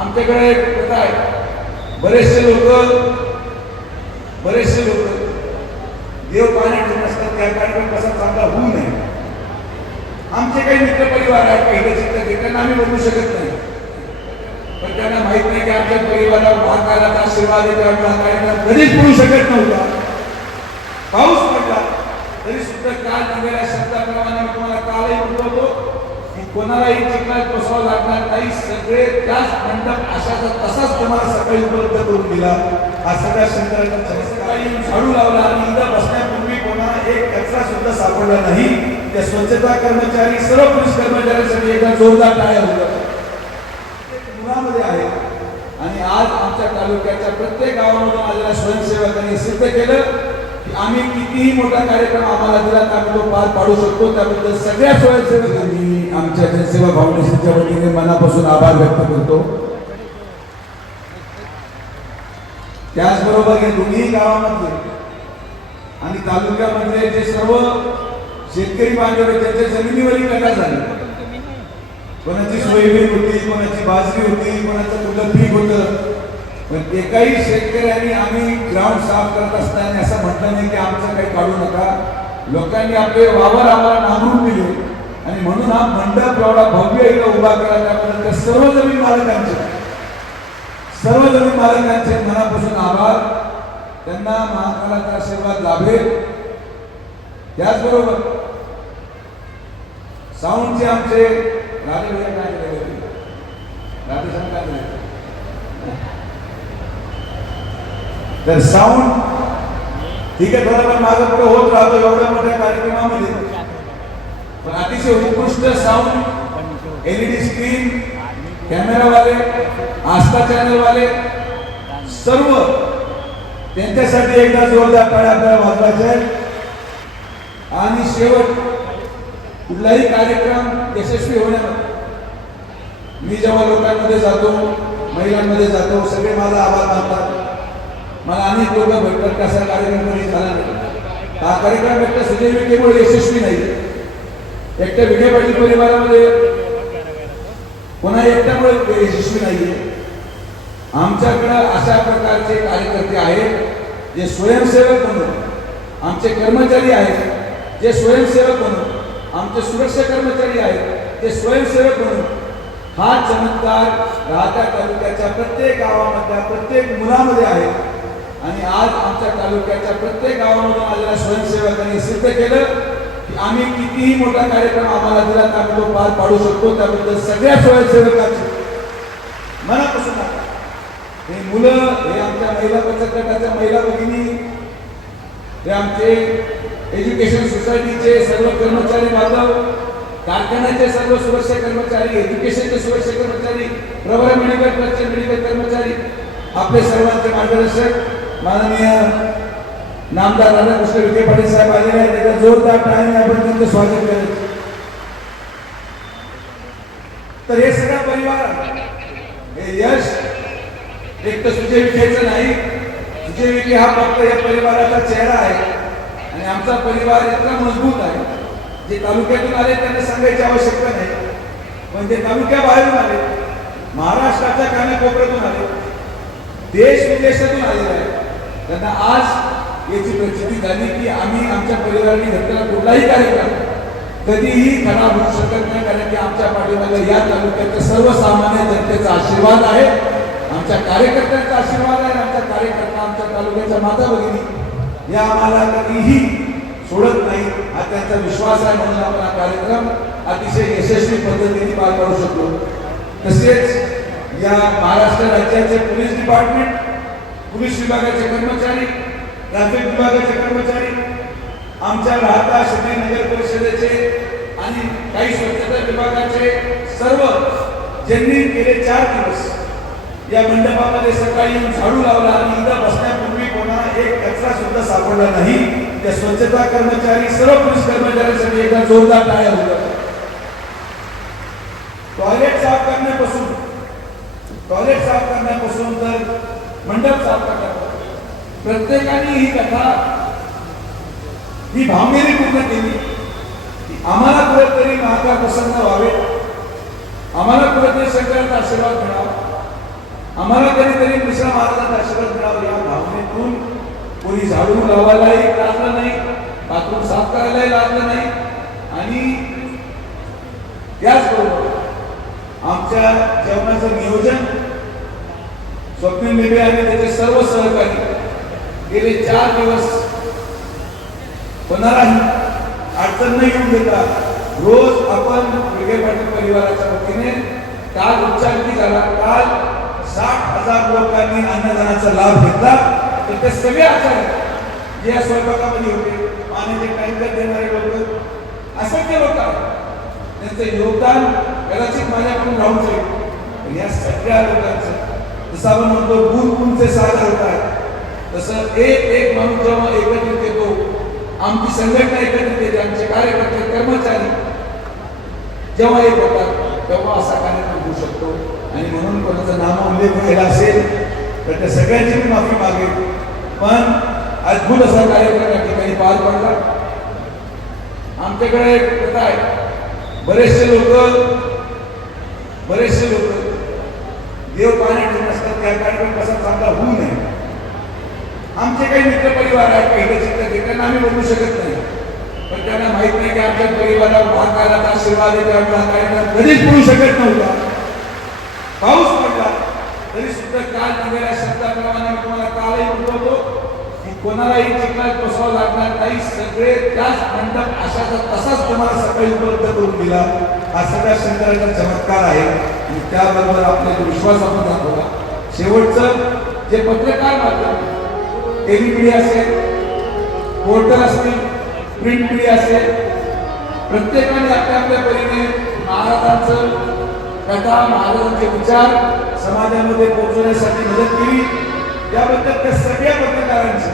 आमच्याकडे एक प्रथा आहे. बरेचसे लोक बरेचसे लोक देव पाण्यात घेऊन असतात त्या कार्यक्रम कसा चांगला होऊ नये. आमचे काही मित्र परिवार आहेत पहिले चित्र त्यांना आम्ही बनवू शकत नाही. पण त्यांना माहीत नाही की आमच्या परिवारावर महाकालाचा आशीर्वाद आहे त्यामुळे कार्यक्रम कधीच पडू शकत नव्हता. पाऊस पडला तरी सुद्धा काल निघाल्या शब्दाप्रमाणे तुम्हाला कालही म्हणतो कोणालाही चिखलात बसावं लागणार नाही. सगळे त्याच मंडप अशाचा तसाच तुम्हाला सकाळी उपलब्ध करून दिला. हा सगळ्या शंकराचा सकाळी झाडू लावला आणि इथं बसण्यापूर्वी कोणाला एक कचरा सुद्धा सापडला नाही. त्या स्वच्छता कर्मचारी सर्व पोलीस कर्मचाऱ्यांसाठी एकदा जोरदार टाळ्या होत्या मुलामध्ये आहे. आणि आज आमच्या तालुक्याच्या प्रत्येक गावामधून आलेल्या स्वयंसेवकांनी सिद्ध केलं. आम्ही कितीही मोठा कार्यक्रम आम्हाला दिला तर आम्ही तो पार पाडू शकतो. त्याबद्दल सगळ्या स्वयंसेवकांनी आमच्या जनसेवा फाउंडेशनच्या वतीने मनापासून आभार व्यक्त करतो. त्याचबरोबर या दोन्ही गावामध्ये आणि तालुक्यामधले जे सर्व शेतकरी बांधव त्यांच्या जमिनीवरील गटा झाले. कोणाची सोयाबीन होती कोणाची बाजरी होती कोणाचं तुला पीक होतं पण एकाही शेतकऱ्यांनी आम्ही ग्राउंड साफ करत असताना असं म्हटलं नाही की आमचं काही काढू नका. लोकांनी आपले वावर आम्हाला नांगरून दिले. आणि म्हणून हा मंडप एवढा भव्य इथं उभा केला त्याबद्दल सर्व जमीन मालकांचे. सर्व जमीन मालकांचे मनापासून आभार. त्यांना महाकालाचा आशीर्वाद लाभेल. त्याचबरोबर साऊंडचे आमचे राजे भैया काय राधे होते? काय केले? तर साऊंड ठीक आहे थोडाफार माझं पुढे होत राहतो एवढ्या मोठ्या कार्यक्रमामध्ये. पण अतिशय उत्कृष्ट साऊंड एलईडी स्क्रीन कॅमेरावाले आस्था चॅनलवाले सर्व त्यांच्यासाठी एकदा जोरदार टाळ्या आपल्याला वाजवायचे आहेत. आणि शेवट कुठलाही कार्यक्रम यशस्वी होण्यामध्ये मी जेव्हा लोकांमध्ये जातो महिलांमध्ये जातो सगळे माझा आभार मानतात. मला अनेक लोक भेटतात कसा कार्यक्रम झाला नाही? हा कार्यक्रम एकट्या सुजय विखेमुळे यशस्वी नाही. एकट्या विखे पाटील परिवारामध्ये कोणा एकट्यामुळे यशस्वी नाहीये. आमच्याकडं अशा प्रकारचे कार्यकर्ते आहेत जे स्वयंसेवक म्हणून आमचे कर्मचारी आहेत जे स्वयंसेवक म्हणून आमचे सुरक्षा कर्मचारी आहेत ते स्वयंसेवक म्हणून हा चमत्कार राहत्या तालुक्याच्या प्रत्येक गावामधल्या प्रत्येक मुलामध्ये आहे. आणि आज आमच्या तालुक्याच्या प्रत्येक गावामधून आलेल्या स्वयंसेवकांनी सिद्ध केलं की आम्ही कितीही मोठा कार्यक्रम आम्हाला दिला तर आम्ही तो पार पाडू शकतो त्याबद्दल सगळ्या स्वयंसेवकांचे मनापासून हे मुलं हे आमच्या महिला बचत गटाच्या महिला भगिनी हे आमचे एज्युकेशन सोसायटीचे सर्व कर्मचारी बांधव कारखान्याचे सर्व सुरक्षा कर्मचारी एज्युकेशनचे सुरक्षा कर्मचारी प्रवरा मेडिकल ट्रस्टचे मेडिकल कर्मचारी आपले सर्वांचे मार्गदर्शक माननीय नामदार राधाकृष्ण विखे पाटील साहेब आलेले आहेत. त्याचा जोरदार टाळ्याने आपण त्यांचं स्वागत करायचं तर हे सगळा परिवार हे यश एक तर सुजय विखेचं नाही. सुजय विखे हा फक्त या परिवाराचा चेहरा आहे आणि आमचा परिवार इतका मजबूत आहे. जे तालुक्यातून आले त्यांना सांगायची आवश्यकता नाही. पण जे तालुक्याबाहेरून आले महाराष्ट्राच्या कानाकोपऱ्यातून आले देश विदेशातून आलेले आहे त्यांना आज याची प्रचिती झाली की आम्ही आमच्या परिवाराने घेतलेला कुठलाही कार्यक्रम कधीही खराब होऊ शकत नाही कारण की आमच्या पाठीमागे या तालुक्याच्या सर्वसामान्य जनतेचा आशीर्वाद आहे. आमच्या कार्यकर्त्यांचा आशीर्वाद आहे आमच्या कार्यकर्ता आमच्या तालुक्याच्या माता भगिनी या आम्हाला कधीही सोडत नाही. हा त्यांचा विश्वास आहे म्हणून आपण हा कार्यक्रम अतिशय यशस्वी पद्धतीने पार पाडू शकतो तसेच या महाराष्ट्र राज्याचे पोलीस डिपार्टमेंट पोलीस विभागाचे कर्मचारी ट्रॅफिक विभागाचे कर्मचारी आमच्या राहता शहरी नगर परिषदेचे आणि काही स्वच्छता विभागाचे सर्व ज्यांनी गेले चार दिवस या मंडपामध्ये सकाळी येऊन झाडू लावला आणि इथं बसण्यापूर्वी कोणाला एक कचरा सुद्धा सापडला नाही. त्या स्वच्छता कर्मचारी सर्व पोलीस कर्मचाऱ्यांसाठी एकदा जोरदार टाळ्या होत टॉयलेट साफ करण्यापासून टॉयलेट साफ करण्यापासून तर मंडप साफ करतात. प्रत्येकाने ही कथा ही भावनेने पूर्ण केली. आम्हाला कुठेतरी महाकाल प्रसन्न व्हावे. आम्हाला कुठेतरी शंकराचा आशीर्वाद मिळावा. आम्हाला कधीतरी दुसऱ्या महाराजांचा आशीर्वाद मिळावा या भावनेतून कोणी झाडू लावायलाही लागलं नाही बाथरूम साफ करायलाही लागलं नाही. आणि त्याचबरोबर आमच्या जेवणाचं नियोजन स्वप्नील बेबे आणि त्याचे सर्व सहकारी गेले चार दिवस कोणालाही अडचण न येऊन देता रोज आपण विखे पाटील परिवाराच्या वतीने काल उच्चांकी झाला. काल साठ हजार लोकांनी अन्नदानाचा लाभ घेतला. तर ते सगळे आचार्य या स्वयंपाकामध्ये होते पाण्याचे टँकर देणारे लोक असंख्य लोक आहेत. त्यांचं योगदान कदाचित माझ्याकडून राहू जाईल. या सगळ्या लोकांचं जसं आपण म्हणतो गुण गुणचे सागर होत आहेत तसं एक एक माणूस जेव्हा एकत्रित येतो. आमची संघटना एकत्रित येते आमचे कार्यकर्ते कर्मचारी. जेव्हा एक होतात तेव्हा असा कार्यक्रम होऊ शकतो. आणि म्हणून कोणाचा नाम उल्लेख व्हायला असेल तर त्या सगळ्यांची मी माफी मागेल पण अद्भुत असा कार्यक्रम या ठिकाणी पार पडला. आमच्याकडे एक प्रथा आहे. बरेचसे लोक बरेचसे लोक देव पाण्यात ठेवून त्या कार्यक्रम कसा चांगला होऊ नये. आमचे काही मित्र परिवार आहेत पहिले चिंता त्यांना आम्ही बदलू शकत नाही. पण त्यांना माहीत नाही की आमच्या परिवारावर महाकालाचा आशीर्वाद आहे त्यामुळे कार्यक्रम कधीच होऊ शकत नव्हता. पाऊस पडला तरी सुद्धा काल दिलेल्या शब्दाप्रमाणे मी तुम्हाला कालही म्हणतो होतो की कोणालाही चिखलात बसावं लागणार नाही. सगळे त्याच मंडप अशाचा तसाच तुम्हाला सकाळी उपलब्ध करून दिला. हा सगळ्या शंकराचा चमत्कार आहे. आणि त्याबरोबर आपला जो विश्वास आपण दाखवला. शेवटचं जे पत्रकार माध्यम टेलिमीडिया असेल पोर्टल असतील प्रिंट मीडिया असेल प्रत्येकाने आपल्या आपल्या परीने महाराजांचं कथा महाराजांचे विचार समाजामध्ये पोहोचवण्यासाठी मदत केली. याबद्दल त्या सगळ्या पत्रकारांचे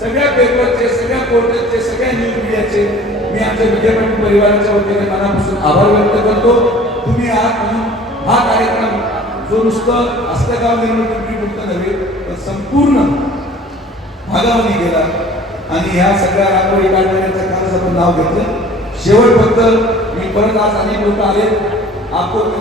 सगळ्या पेपरचे सगळ्या पोर्टलचे सगळ्या न्यूज मीडियाचे मी आमच्या विद्यापीठ परिवाराच्या वतीने मनापासून आभार व्यक्त करतो. तुम्ही आहात जो नुसतं हस्तगाव निर्मिती मुक्त नव्हे तर संपूर्ण भागामध्ये गेला. आणि ह्या सगळ्या रांगोळी काढणाऱ्यांचं कालच आपण नाव घेतलं. शेवट फक्त मी परत आज अनेक लोक आले. आपको तो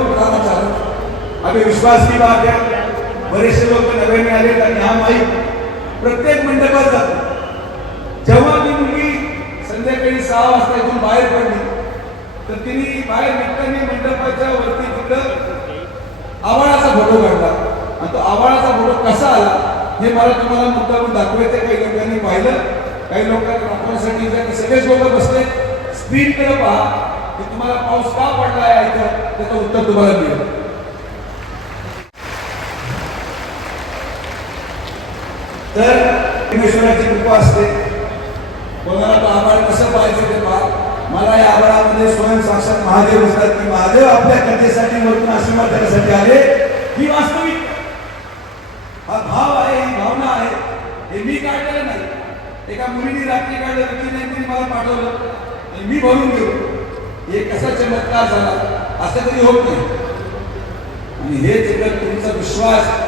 रहा अभी विश्वास की बात है बरेचसे लोक नवे आले आणि हा माईक प्रत्येक मंडपात जातो. जेव्हा ती मुलगी संध्याकाळी सहा वाजता इथून बाहेर पडली तर तिने बाहेर निघताना मंडपाच्या वरती तिथं आवाळाचा फोटो काढला. आणि तो आवाळाचा फोटो कसा आला हे मला तुम्हाला मुद्दाम दाखवायचं काही लोकांनी पाहिलं काही लोकांनी दाखवण्यासाठी सगळेच लोक बसले स्क्रीनकडे पहा की तुम्हाला पाऊस का पडला आहे इथं? त्याचं उत्तर तुम्हाला मिळेल तर परमेश्वराची कृपा असते. कोणाला तो आभाळ कसं पाहिजे ते पहा. मला या आभाळामध्ये स्वयं साक्षात महादेव असतात की महादेव आपल्या कथेसाठी वरून आशीर्वाद देण्यासाठी आले. ही वास्तविक हा भाव आहे ही भावना आहे. हे मी काढलेलं नाही. एका मुलीने रात्री काढलं की नाही तिने मला पाठवलं. आणि मी भरून घेऊ हे कसा चमत्कार झाला? असं कधी होत नाही. आणि हे जगत तुमचा विश्वास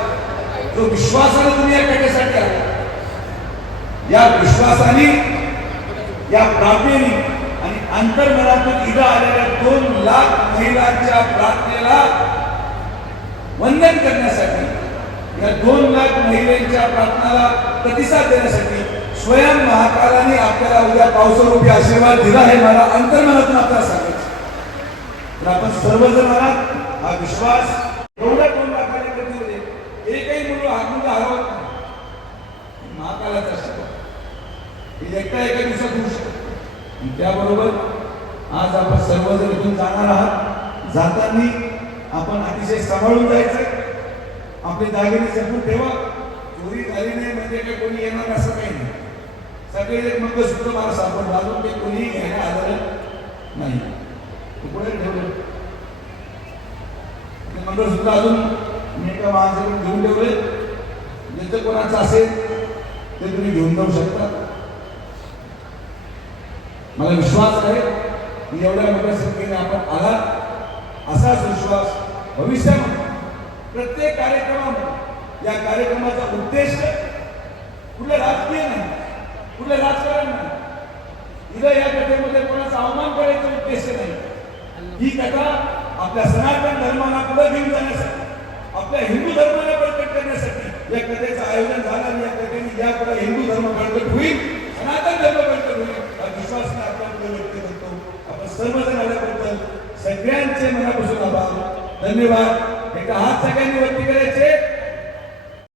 जो विश्वासाने तुम्ही या कथेसाठी आला या विश्वासाने या प्रार्थनेने आणि अंतर्मनातून इथं आलेल्या दोन लाख महिलांच्या प्रार्थनेला वंदन करण्यासाठी या दोन लाख महिलांच्या प्रार्थनाला प्रतिसाद देण्यासाठी स्वयं महाकालाने आपल्याला उद्या पावसारूपी आशीर्वाद दिला हे मला अंतर्मनातून आपल्याला सांगायचं तर आपण सर्वजण हा विश्वास एवढ्या दोन लाखाच्या गर्दीमध्ये एकही मुलं हात मुलं हरवत नाही महाकालाचा आशीर्वाद हे एकटा एका दिवसात होऊ शकतो आणि त्याबरोबर आज आपण सर्वजण इथून जाणार आहात जाताना आपण अतिशय सांभाळून जायचं आपली दागिने जपून ठेवा. चोरी झाली नाही म्हणजे काही कोणी येणार असं काही नाही. सगळे एक मंगळसूत्र मला सापडलं अजून ते कोणीही घ्यायला आलं नाही. कुठे ठेवलं. ते मंगळसूत्र अजून मी एका माणसाकडून घेऊन ठेवले. जिथं कोणाचं असेल ते तुम्ही घेऊन जाऊ शकता. मला विश्वास आहे की एवढ्या मोठ्या संख्येने आपण आलात. असाच विश्वास भविष्यामध्ये प्रत्येक कार्यक्रमामध्ये या कार्यक्रमाचा उद्देश कुठलं राजकीय नाही कुठलं राजकारण नाही. इथं या कथेमध्ये कोणाचा अवमान करायचा उद्देश नाही. ही कथा आपल्या सनातन धर्माला पुढे घेऊन जाण्यासाठी आपल्या हिंदू धर्माला बळकट करण्यासाठी या कथेचं आयोजन झालं आणि या कथेने यापुढे हिंदू धर्म बळकट होईल सनातन धर्म बळकट होईल. हा विश्वास मी व्यक्त करतो. आपण सर्वजण आल्याबद्दल सगळ्यांचे मनापासून आभार. धन्यवाद. एका हात सगळ्यांनी वरती करायचे.